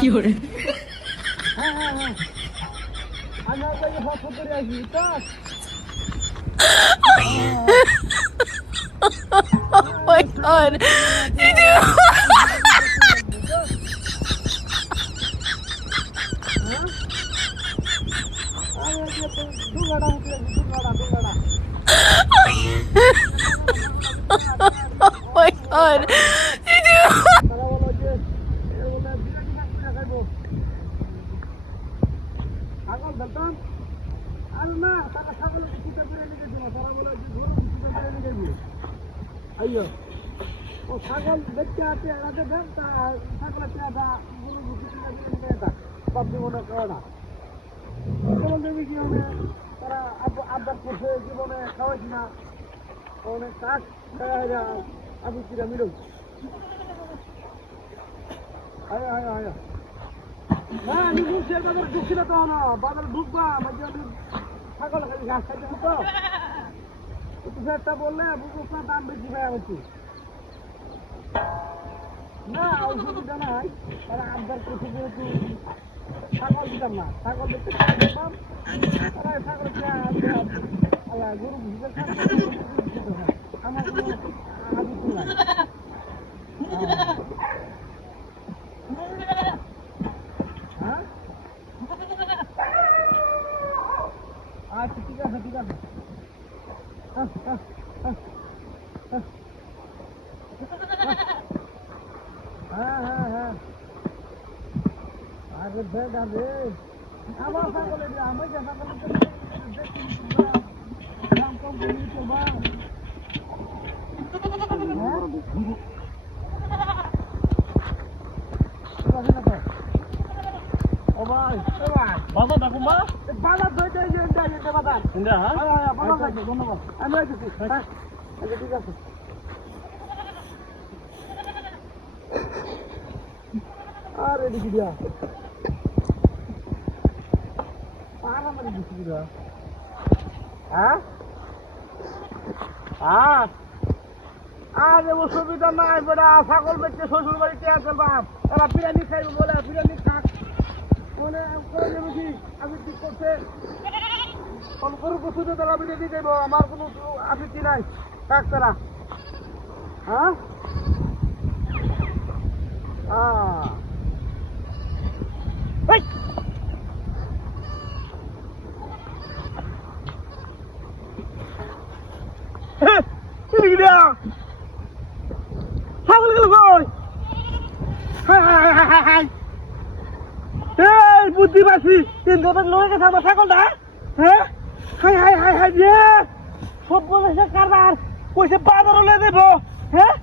কি করে হ্যাঁ হ্যাঁ হ্যাঁ আমি আপনাকে ফটো করে আসি তো Oh my god. Oh my god. আইয়ো ও ছাগল দেখতে আছে রাতে দেখতা ছাগলের পেয়াদা গুলো গুছিয়ে দিলেন পেয়াদা বাপ জীবনে করে না কোন দেবী জীবনে তারা আবদার করছে জীবনে খাওয়াইছি না অনেক কাজ খাওয়া আবু কিরা মিলো আয় আয় আয় না আমি বুঝছি বাজারে ঢুকছিল তো না বাজারে ঢুকবা মাঝে আমি ছাগল খালি ঘাস খাইতে হতো তুমি একটা বললে বুঝছ না দাম বেশি ভাই হচ্ছে না অসুবিধা নাই তারা আবদার করছে যেহেতু ছাগল দিতাম না ছাগল দেখতে দিতাম তারা ছাগল আল্লাহ গরু ভিজে আমার কোনো আদিত্য নাই হ্যাঁ আচ্ছা ঠিক আছে ঠিক আছে হ্যাঁ হ্যাঁ হ্যাঁ আরে দেখ আরে আমার ছাগলে আমি যে ছাগলে দাম কম করে চলবা ও ভাই বাজার দেখুন বা বাজার ধরে যে বাজার হ্যাঁ বাজার থাকবে ধন্যবাদ আমি আইতেছি হ্যাঁ ঠিক আছে আরে দেখি দিয়া পারামারি দেখি দিয়া হ্যাঁ হ্যাঁ আরে অসুবিধা নাই বেটা ছাগল বেচে শ্বশুর বাড়িতে আছে বাপ এরা বিরিয়ানি খাইবে বলে বিরিয়ানি খাক মনে করে নেবে কি আমি ঠিক করছে ফোন করে বসুতে তারা বিরিয়ানি দেবো আমার কোনো আপত্তি নাই থাক তারা হ্যাঁ ছাগল গেল কই বুদ্ধি পাচ্ছি তিন কথা লয়ে গেছে আমার ছাগলটা হ্যাঁ হাই হাই হাই হাই যে সব বলেছে কারবার কইছে বাজারও লয়ে দেবো হ্যাঁ